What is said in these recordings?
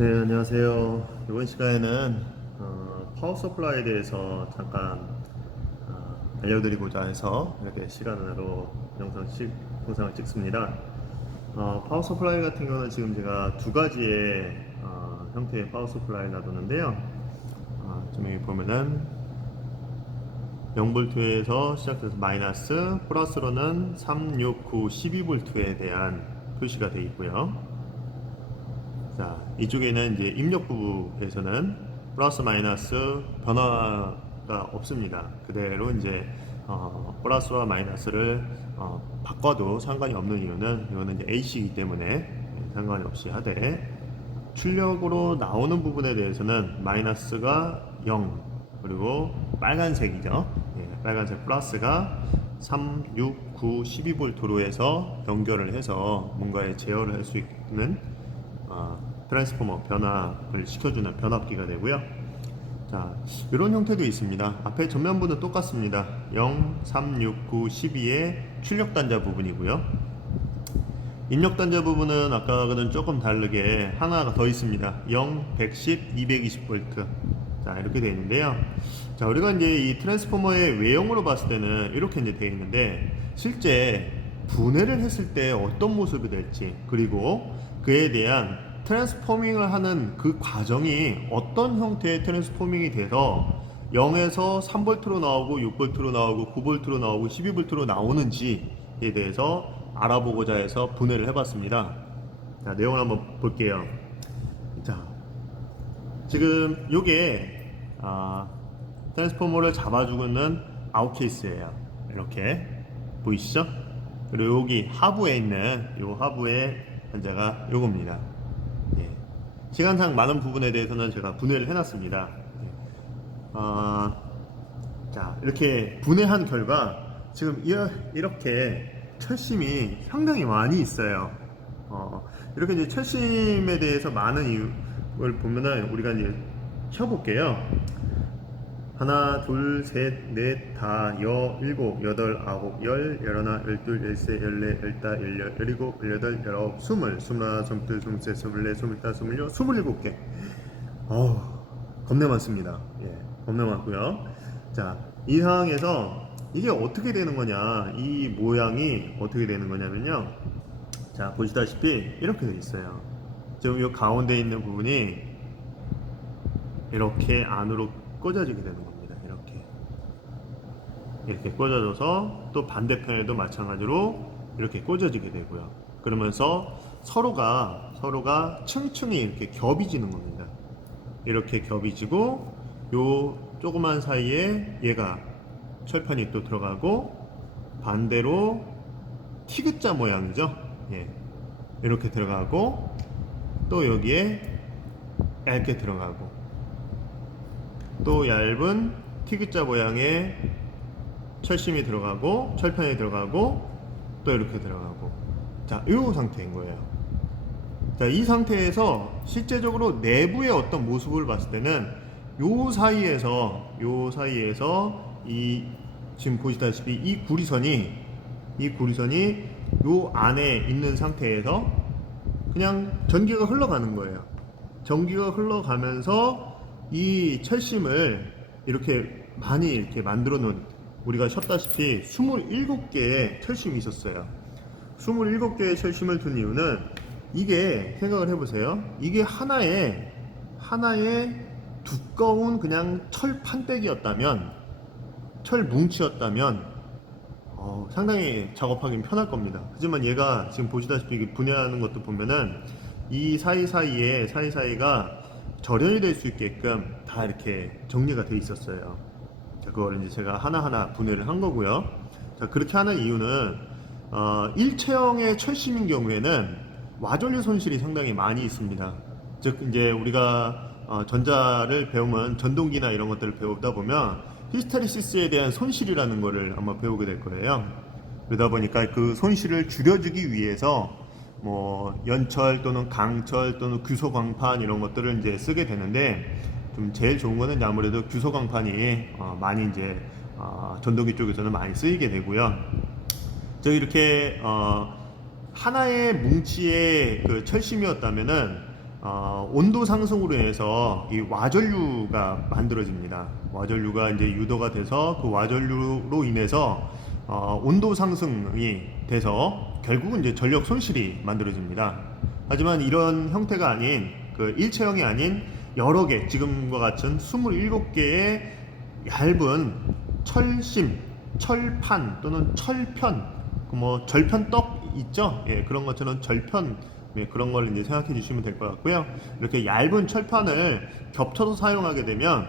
네, 안녕하세요. 이번 시간에는 어, 파워 서플라이에 대해서 잠깐 어, 알려드리고자 해서 이렇게 시간으로 영상 씩 영상을 찍습니다. 어, 파워 서플라이 같은 경우는 지금 제가 두 가지의 어, 형태의 파워 서플라이 놔뒀는데요. 어, 좀 여기 보면은 0볼트에서 시작해서 마이너스, 플러스로는 369, 12볼트에 대한 표시가 되어 있고요. 자, 이쪽에는 이제 입력 부분에서는 플러스 마이너스 변화가 없습니다. 그대로 이제 어, 플러스와 마이너스를 어, 바꿔도 상관이 없는 이유는 이거는 이제 AC이기 때문에 상관이 없이 하되 출력으로 나오는 부분에 대해서는 마이너스가 0 그리고 빨간색이죠. 예, 빨간색 플러스가 3, 6, 9, 12V로 해서 연결을 해서 뭔가에 제어를 할 수 있는 어, 트랜스포머 변압을 시켜주는 변압기가 되고요. 자, 이런 형태도 있습니다. 앞에 전면부는 똑같습니다. 0, 3, 6, 9, 12의 출력 단자 부분이고요. 입력 단자 부분은 아까와는 조금 다르게 하나가 더 있습니다. 0, 110, 220V. 자, 이렇게 되어 있는데요. 자, 우리가 이제 이 트랜스포머의 외형으로 봤을 때는 이렇게 이제 되어 있는데, 실제 분해를 했을 때 어떤 모습이 될지, 그리고 그에 대한 트랜스포밍을 하는 그 과정이 어떤 형태의 트랜스포밍이 돼서 0에서 3V로 나오고 6V로 나오고 9V로 나오고 12V로 나오는지에 대해서 알아보고자 해서 분해를 해봤습니다. 자, 내용을 한번 볼게요. 자, 지금 요게 아, 트랜스포머를 잡아주고 있는 아웃 케이스예요. 이렇게 보이시죠? 그리고 여기 하부에 있는 요 하부의 단자가 요겁니다. 예. 시간상 많은 부분에 대해서는 제가 분해를 해놨습니다. 예. 아, 자 이렇게 분해한 결과 지금 이- 이렇게 철심이 상당히 많이 있어요. 어, 이렇게 이제 철심에 대해서 많은 이유를 보면은 우리가 이제 쳐볼게요. 하나, 둘, 셋, 넷, 다, 여, 일곱, 여덟, 아홉, 열, 열하나, 열둘, 열세, 열네, 열다, 열여, 열일곱, 열여덟, 열아홉, 스물, 스물하나, 스물둘, 스물셋, 스물넷, 스물다, 스물여, 스물일곱 개. 어우, 겁내 많습니다. 예, 겁내 많고요. 자, 이 상황에서 이게 어떻게 되는 거냐, 이 모양이 어떻게 되는 거냐면요. 자, 보시다시피 이렇게 돼 있어요. 지금 이 가운데 있는 부분이 이렇게 안으로 꽂아지게 되는 겁니다. 이렇게. 꽂아져서 또 반대편에도 마찬가지로 이렇게 꽂아지게 되고요. 그러면서 서로가 서로가 층층이 이렇게 겹이 지는 겁니다. 이렇게 겹이 지고 요 조그만 사이에 얘가 철판이 또 들어가고 반대로 티그자 모양이죠. 예. 이렇게 들어가고 또 여기에 얇게 들어가고 또 얇은 티그자 모양의 철심이 들어가고 철판이 들어가고 또 이렇게 들어가고 자, 이 상태인 거예요. 자, 이 상태에서 실제적으로 내부의 어떤 모습을 봤을 때는 요 사이에서 요 사이에서 이 지금 보시다시피 이 구리선이 이 구리선이 요 안에 있는 상태에서 그냥 전기가 흘러가는 거예요. 전기가 흘러가면서 이 철심을 이렇게 많이 이렇게 만들어 놓은 우리가 쉬었다시피 27개의 철심이 있었어요. 27개의 철심을 둔 이유는 이게 생각을 해보세요. 이게 하나의 하나의 두꺼운 그냥 철 판때기였다면 철 뭉치였다면 어, 상당히 작업하기 편할 겁니다. 하지만 얘가 지금 보시다시피 분해하는 것도 보면은 이 사이사이에 사이사이가 절연이 될 수 있게끔 다 이렇게 정리가 돼 있었어요. 자, 그걸 이제 제가 하나하나 분해를 한 거고요. 자, 그렇게 하는 이유는 어, 일체형의 철심인 경우에는 와전류 손실이 상당히 많이 있습니다. 즉 이제 우리가 어, 전자를 배우면 전동기나 이런 것들을 배우다 보면 히스테리시스에 대한 손실이라는 거를 아마 배우게 될 거예요. 그러다 보니까 그 손실을 줄여주기 위해서 뭐 연철 또는 강철 또는 규소광판 이런 것들을 이제 쓰게 되는데 좀 제일 좋은 거는 아무래도 규소광판이 어, 많이 이제 어, 전동기 쪽에서는 많이 쓰이게 되고요. 저 이렇게 어, 하나의 뭉치의 그 철심이었다면은 어, 온도 상승으로 인해서 이 와전류가 만들어집니다. 와전류가 이제 유도가 돼서 그 와전류로 인해서 어, 온도 상승이 돼서 결국은 이제 전력 손실이 만들어집니다. 하지만 이런 형태가 아닌 그 일체형이 아닌 여러 개 지금과 같은 27개의 얇은 철심, 철판 또는 철편, 그뭐 절편떡 있죠? 예, 그런 것처럼 절편 예, 그런 걸 이제 생각해 주시면 될 것 같고요. 이렇게 얇은 철판을 겹쳐서 사용하게 되면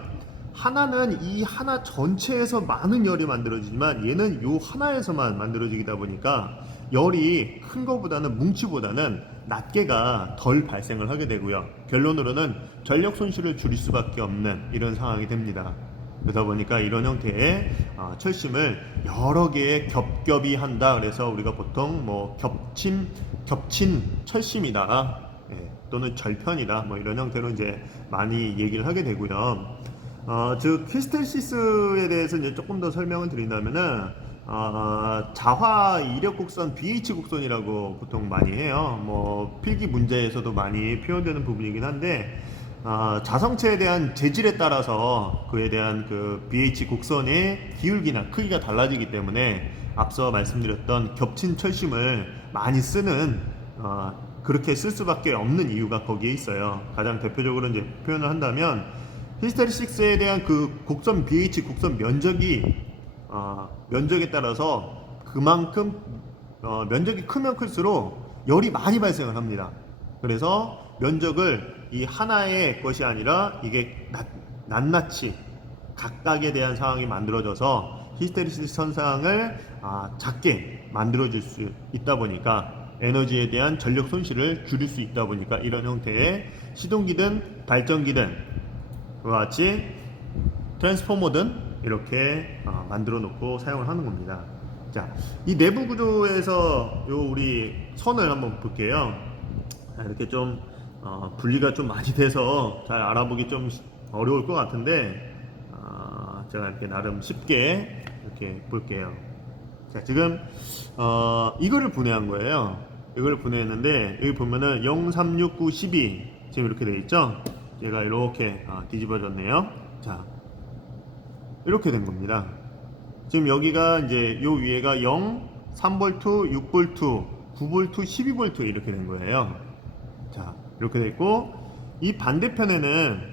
하나는 이 하나 전체에서 많은 열이 만들어지지만 얘는 요 하나에서만 만들어지다 보니까 열이 큰 것보다는 뭉치보다는 낱개가 덜 발생을 하게 되고요. 결론으로는 전력 손실을 줄일 수밖에 없는 이런 상황이 됩니다. 그러다 보니까 이런 형태의 어, 철심을 여러 개의 겹겹이 한다. 그래서 우리가 보통 뭐 겹친 겹친 철심이다. 예, 또는 절편이다. 뭐 이런 형태로 이제 많이 얘기를 하게 되고요. 어, 즉 퀴스텔시스에 대해서 이제 조금 더 설명을 드린다면은 어, 자화 이력 곡선 BH 곡선이라고 보통 많이 해요. 뭐 필기 문제에서도 많이 표현되는 부분이긴 한데 어, 자성체에 대한 재질에 따라서 그에 대한 그 BH 곡선의 기울기나 크기가 달라지기 때문에 앞서 말씀드렸던 겹친 철심을 많이 쓰는 어, 그렇게 쓸 수밖에 없는 이유가 거기에 있어요. 가장 대표적으로 이제 표현을 한다면 히스테리6에 대한 그 곡선 BH 곡선 면적이 어, 면적에 따라서 그만큼 어, 면적이 크면 클수록 열이 많이 발생을 합니다. 그래서 면적을 이 하나의 것이 아니라 이게 낱, 낱낱이 각각에 대한 상황이 만들어져서 히스테리시스 현상을 아, 작게 만들어줄 수 있다 보니까 에너지에 대한 전력 손실을 줄일 수 있다 보니까 이런 형태의 시동기든 발전기든 그와 같이 트랜스포머든 이렇게 어, 만들어 놓고 사용을 하는 겁니다. 자, 이 내부 구조에서 요 우리 선을 한번 볼게요. 자, 이렇게 좀 어, 분리가 좀 많이 돼서 잘 알아보기 좀 어려울 것 같은데 어, 제가 이렇게 나름 쉽게 이렇게 볼게요. 자, 지금 어, 이거를 분해한 거예요. 이걸 분해했는데 여기 보면은 0, 3, 6, 9, 12 지금 이렇게 돼 있죠. 얘가 이렇게 어, 뒤집어졌네요. 자, 이렇게 된 겁니다. 지금 여기가 이제 요 위에가 0, 3V, 6V, 9V, 12V 이렇게 된 거예요. 자, 이렇게 돼 있고 이 반대편에는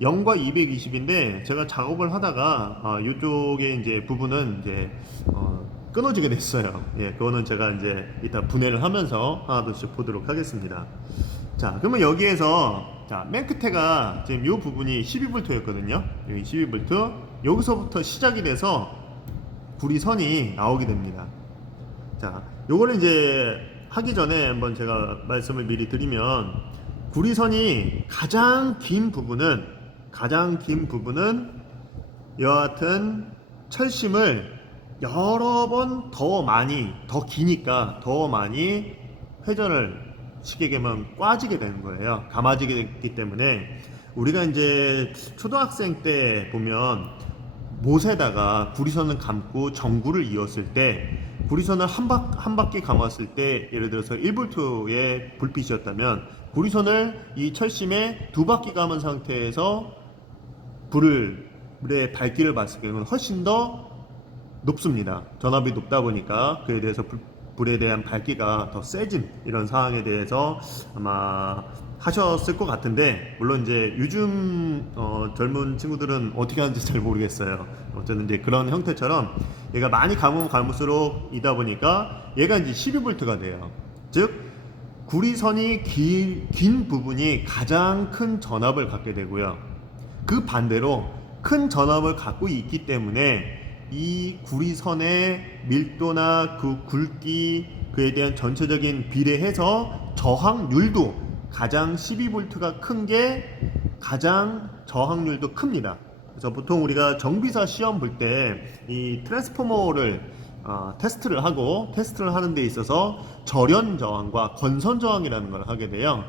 0과 220인데 제가 작업을 하다가 어, 이쪽에 이제 부분은 이제 어, 끊어지게 됐어요. 예, 그거는 제가 이제 이따 분해를 하면서 하나둘씩 보도록 하겠습니다. 자, 그러면 여기에서 자, 맨 끝에가 지금 이 부분이 12V였거든요. 여기 12V. 여기서부터 시작이 돼서 구리선이 나오게 됩니다. 자, 요거를 이제 하기 전에 한번 제가 말씀을 미리 드리면 구리선이 가장 긴 부분은 가장 긴 부분은 같은 철심을 여러 번 더 많이 더 기니까 더 많이 회전을 쉽게 얘기하면 꽈지게 되는 거예요. 감아지게 됐기 때문에 우리가 이제 초등학생 때 보면 못에다가 구리선을 감고 전구를 이었을 때 구리선을 한, 바, 한 바퀴 감았을 때 예를 들어서 1볼트의 불빛이었다면 구리선을 이 철심에 두 바퀴 감은 상태에서 불의 밝기를 봤을 경우는 훨씬 더 높습니다. 전압이 높다 보니까 그에 대해서 불, 불에 대한 밝기가 더 세진 이런 상황에 대해서 아마 하셨을 것 같은데 물론 이제 요즘 어, 젊은 친구들은 어떻게 하는지 잘 모르겠어요. 어쨌든 이제 그런 형태처럼 얘가 많이 감으면 감을수록 이다 보니까 얘가 이제 12볼트가 돼요. 즉 구리선이 긴, 긴 부분이 가장 큰 전압을 갖게 되고요. 그 반대로 큰 전압을 갖고 있기 때문에 이 구리선의 밀도나 그 굵기 그에 대한 전체적인 비례해서 저항률도 가장 12볼트가 큰 게 가장 저항률도 큽니다. 그래서 보통 우리가 정비사 시험 볼 때 이 트랜스포머를 어, 테스트를 하고 테스트를 하는 데 있어서 절연 저항과 건선 저항이라는 걸 하게 돼요.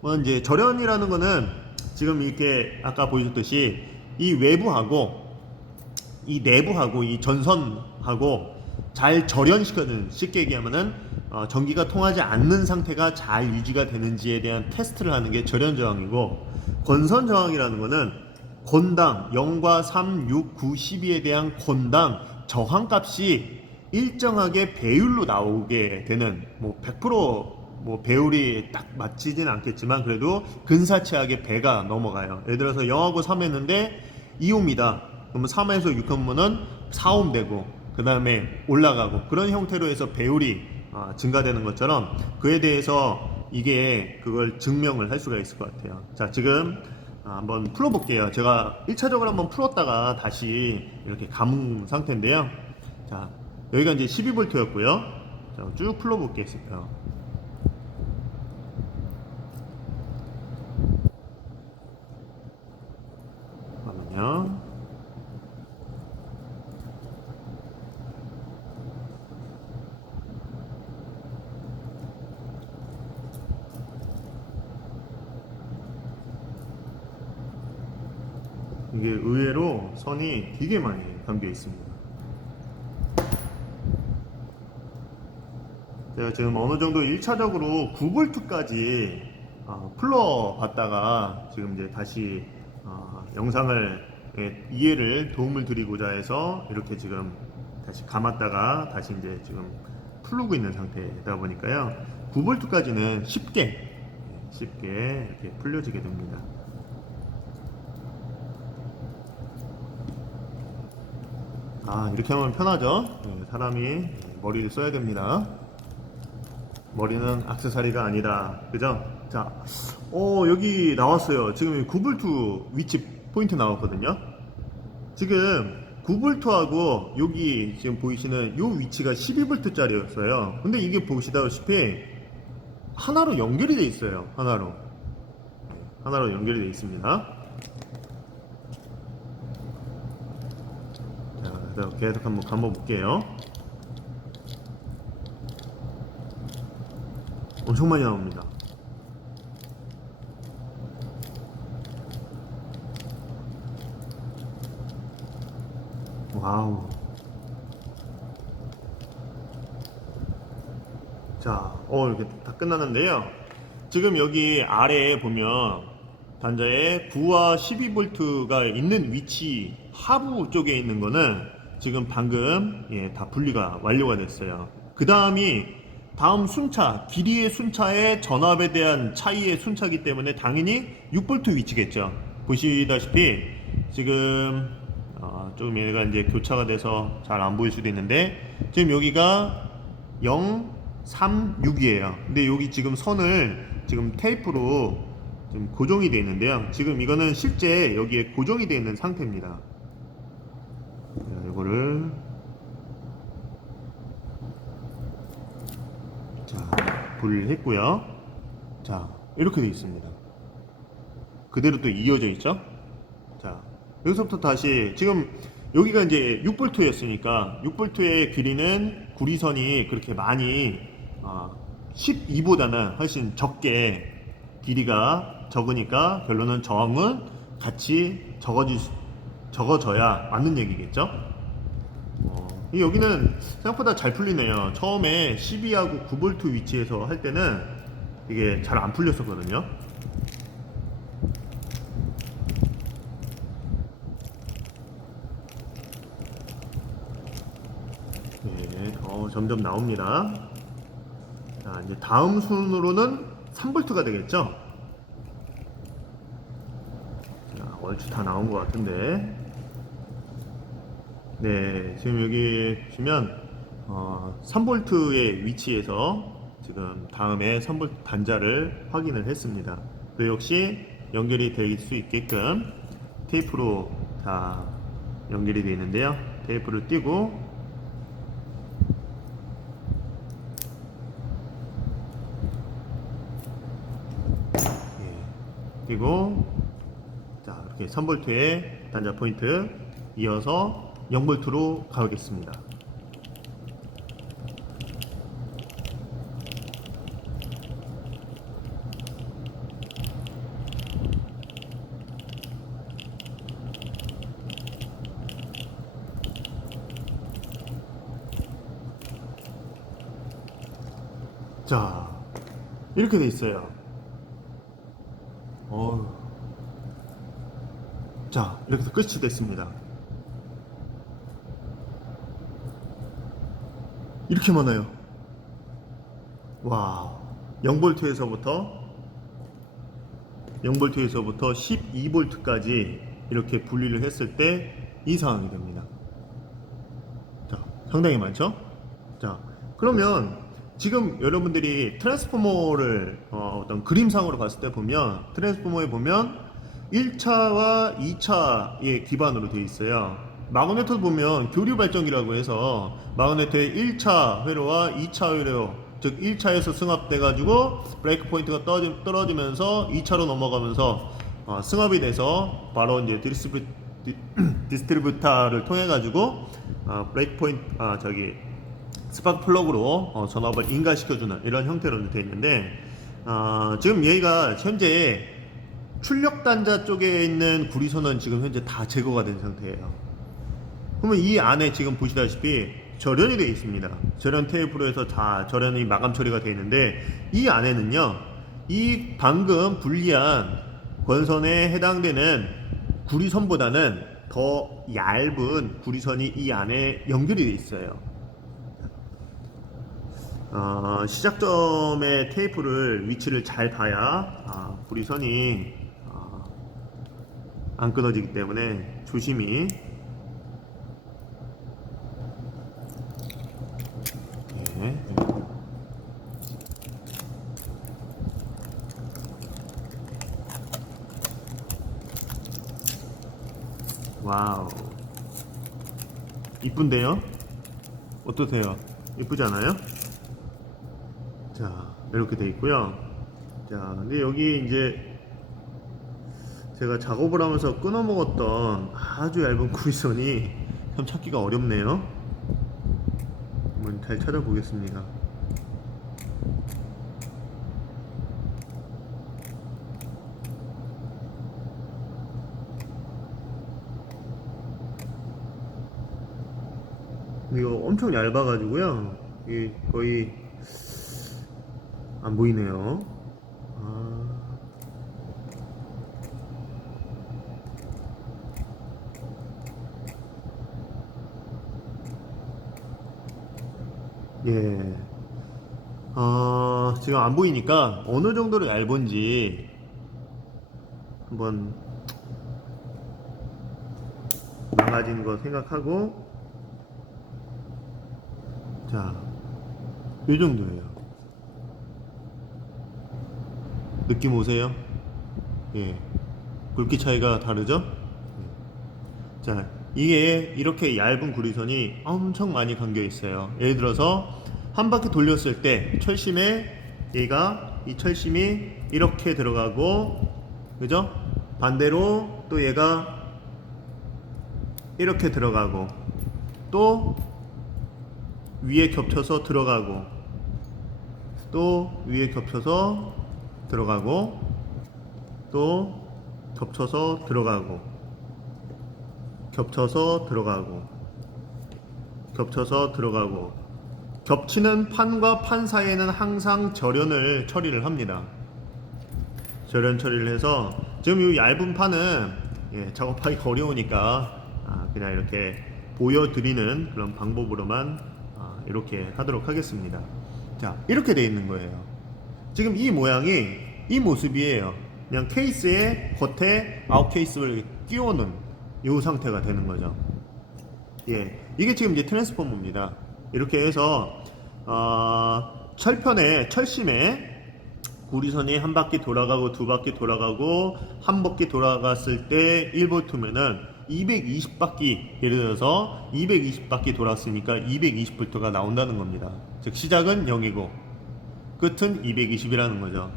뭐 이제 절연이라는 거는 지금 이렇게 아까 보여줬듯이 이 외부하고 이 내부하고 이 전선하고 잘 절연시켜주는 쉽게 얘기하면은 어, 전기가 통하지 않는 상태가 잘 유지가 되는지에 대한 테스트를 하는 게 절연 저항이고 권선 저항이라는 거는 권당 0과 3, 6, 9, 12에 대한 권당 저항 값이 일정하게 배율로 나오게 되는 뭐 100%뭐 배율이 딱 맞지진 않겠지만 그래도 근사치하게 배가 넘어가요. 예를 들어서 0하고 3 했는데 2옴이다. 그러면 3에서 6 하면은 4옴 되고 그 다음에 올라가고 그런 형태로 해서 배율이 아, 증가되는 것처럼 그에 대해서 이게 그걸 증명을 할 수가 있을 것 같아요. 자 지금 아, 한번 풀어볼게요. 제가 1차적으로 한번 풀었다가 다시 이렇게 감은 상태인데요. 자 여기가 이제 12V였고요. 자, 쭉 풀어볼게요. 잠깐만요. 이게 의외로 선이 되게 많이 담겨 있습니다. 제가 지금 어느 정도 1차적으로 9볼트까지 어, 풀러 봤다가 지금 이제 다시 어, 영상을 예, 이해를 도움을 드리고자 해서 이렇게 지금 다시 감았다가 다시 이제 지금 풀고 있는 상태다 보니까요. 9볼트까지는 쉽게 예, 쉽게 이렇게 풀려지게 됩니다. 아 이렇게 하면 편하죠? 네, 사람이 머리를 써야 됩니다. 머리는 악세사리가 아니다. 그죠? 자 어, 여기 나왔어요. 지금 9볼트 위치 포인트 나왔거든요. 지금 9볼트하고 여기 지금 보이시는 이 위치가 12볼트 짜리였어요. 근데 이게 보시다시피 하나로 연결이 돼 있어요. 하나로. 하나로 연결이 돼 있습니다 자, 그래서 계속 한번 감아 볼게요. 엄청 많이 나옵니다. 와우. 자, 어, 이렇게 다 끝났는데요. 지금 여기 아래에 보면 단자에 9와 12V가 있는 위치 하부 쪽에 있는 거는 지금 방금 예, 다 분리가 완료가 됐어요. 그 다음이 다음 순차, 길이의 순차의 전압에 대한 차이의 순차기 때문에 당연히 6V 위치겠죠. 보시다시피 지금 어, 조금 얘가 이제 교차가 돼서 잘 안 보일 수도 있는데 지금 여기가 0, 3, 6이에요. 근데 여기 지금 선을 지금 테이프로 지금 고정이 되어 있는데요. 지금 이거는 실제 여기에 고정이 되어 있는 상태입니다. 자, 이거를 자 분리를 했고요. 자 이렇게 되어 있습니다. 그대로 또 이어져 있죠. 자 여기서부터 다시 지금 여기가 이제 6볼트였으니까 6볼트의 길이는 구리선이 그렇게 많이 아, 12보다는 훨씬 적게 길이가 적으니까 결론은 저항은 같이 적어지, 적어져야 맞는 얘기겠죠? 어, 이 여기는 생각보다 잘 풀리네요. 처음에 12하고 9V 위치에서 할 때는 이게 잘 안 풀렸었거든요. 네, 더 점점 나옵니다. 자, 이제 다음 순으로는 3볼트가 되겠죠? 자, 얼추 다 나온 것 같은데. 네, 지금 여기 보시면, 어, 3볼트의 위치에서 지금 다음에 3볼트 단자를 확인을 했습니다. 그 역시 연결이 될 수 있게끔 테이프로 다 연결이 되어 있는데요. 테이프를 띄고 그리고 자 이렇게 3볼트의 단자 포인트 이어서 0볼트로 가겠습니다. 자, 이렇게 돼 있어요. 어우. 자, 이렇게 끝이 됐습니다. 이렇게 많아요. 와, 0볼트에서부터 0볼트에서부터 12볼트까지 이렇게 분리를 했을 때 이 상황이 됩니다. 자, 상당히 많죠? 자, 그러면 지금 여러분들이 트랜스포머를 어, 떤 그림상으로 봤을 때 보면 트랜스포머에 보면 1차와 2차의 기반으로 되어 있어요. 마그네토 보면 교류 발전기라고 해서 마그네토의 1차 회로와 2차 회로 즉 1차에서 승합돼 가지고 브레이크 포인트가 떨어지, 떨어지면서 2차로 넘어가면서 어, 승합이 돼서 바로 이제 디스트리뷰, 디스트리뷰터를 통해 가지고 어, 브레이크 포인트 아 저기 스파크 플러그로 어, 전압을 인가시켜주는 이런 형태로 되어 있는데 어, 지금 얘가 현재 출력 단자 쪽에 있는 구리선은 지금 현재 다 제거가 된 상태예요. 그러면 이 안에 지금 보시다시피 절연이 되어 있습니다. 절연 테이프로 해서 다 절연이 마감 처리가 되어 있는데 이 안에는요, 이 방금 분리한 권선에 해당되는 구리선보다는 더 얇은 구리선이 이 안에 연결이 되어 있어요. 어, 시작점의 테이프를 위치를 잘 봐야 아, 구리선이 아, 안 끊어지기 때문에 조심히 네. 와우 이쁜데요? 어떠세요? 이쁘지 않아요? 자 이렇게 돼 있고요 자 근데 여기 이제 제가 작업을 하면서 끊어 먹었던 아주 얇은 구리선이 참 찾기가 어렵네요 한번 잘 찾아보겠습니다 이거 엄청 얇아가지고요 이게 거의 안 보이네요. 아. 예. 아, 지금 안 보이니까 어느 정도로 얇은지 한번 망가진 거 생각하고 자, 이 정도예요. 느낌 오세요? 예. 굵기 차이가 다르죠? 예. 자, 이게 이렇게 얇은 구리선이 엄청 많이 감겨 있어요. 예를 들어서 한 바퀴 돌렸을 때 철심에 얘가 이 철심이 이렇게 들어가고 그죠? 반대로 또 얘가 이렇게 들어가고 또 위에 겹쳐서 들어가고 또 위에 겹쳐서 들어가고 또 겹쳐서 들어가고 겹쳐서 들어가고 겹쳐서 들어가고 겹치는 판과 판 사이에는 항상 절연을 처리를 합니다. 절연 처리를 해서 지금 이 얇은 판은 예, 작업하기 어려우니까 아, 그냥 이렇게 보여드리는 그런 방법으로만 아, 이렇게 하도록 하겠습니다. 자 이렇게 돼 있는 거예요. 지금 이 모양이 이 모습이에요. 그냥 케이스에 겉에 아웃 케이스를 끼워 놓은 이 상태가 되는 거죠. 예, 이게 지금 이제 트랜스포머입니다. 이렇게 해서 어, 철편에 철심에 구리선이 한 바퀴 돌아가고 두 바퀴 돌아가고 한 바퀴 돌아갔을 때 1볼트면은 220바퀴 예를 들어서 220바퀴 돌았으니까 220볼트가 나온다는 겁니다. 즉 시작은 0이고 끝은 220이라는 거죠.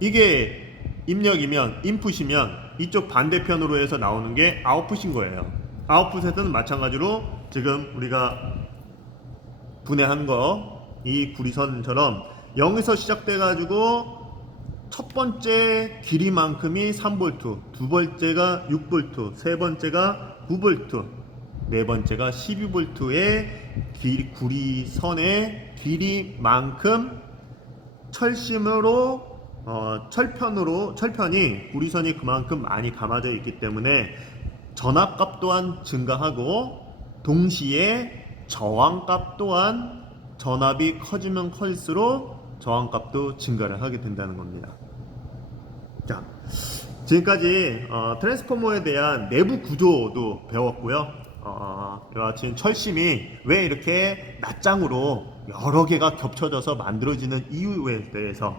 이게 입력이면 인풋이면 이쪽 반대편으로 해서 나오는 게 아웃풋인 거예요. 아웃풋에서는 마찬가지로 지금 우리가 분해한 거 이 구리선처럼 0에서 시작돼 가지고 첫 번째 길이만큼이 3볼트, 두 번째가 6볼트, 세 번째가 9볼트, 네 번째가 12볼트의 길, 구리 선의 길이만큼 철심으로 어, 철편으로 철편이 구리선이 그만큼 많이 감아져 있기 때문에 전압값 또한 증가하고 동시에 저항값 또한 전압이 커지면 커질수록 저항값도 증가를 하게 된다는 겁니다. 자, 지금까지 어, 트랜스포머에 대한 내부 구조도 배웠고요. 어, 같이 철심이 왜 이렇게 낱장으로 여러 개가 겹쳐져서 만들어지는 이유에 대해서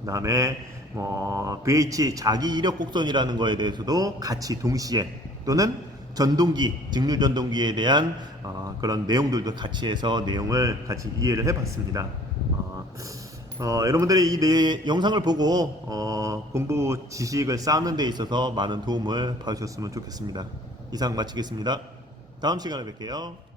그 다음에 뭐 VH 자기 이력 곡선이라는 거에 대해서도 같이 동시에 또는 전동기 직류 전동기에 대한 어, 그런 내용들도 같이 해서 내용을 같이 이해를 해봤습니다. 어, 어, 여러분들이 이 내, 영상을 보고 어, 공부 지식을 쌓는 데 있어서 많은 도움을 받으셨으면 좋겠습니다. 이상 마치겠습니다. 다음 시간에 뵐게요.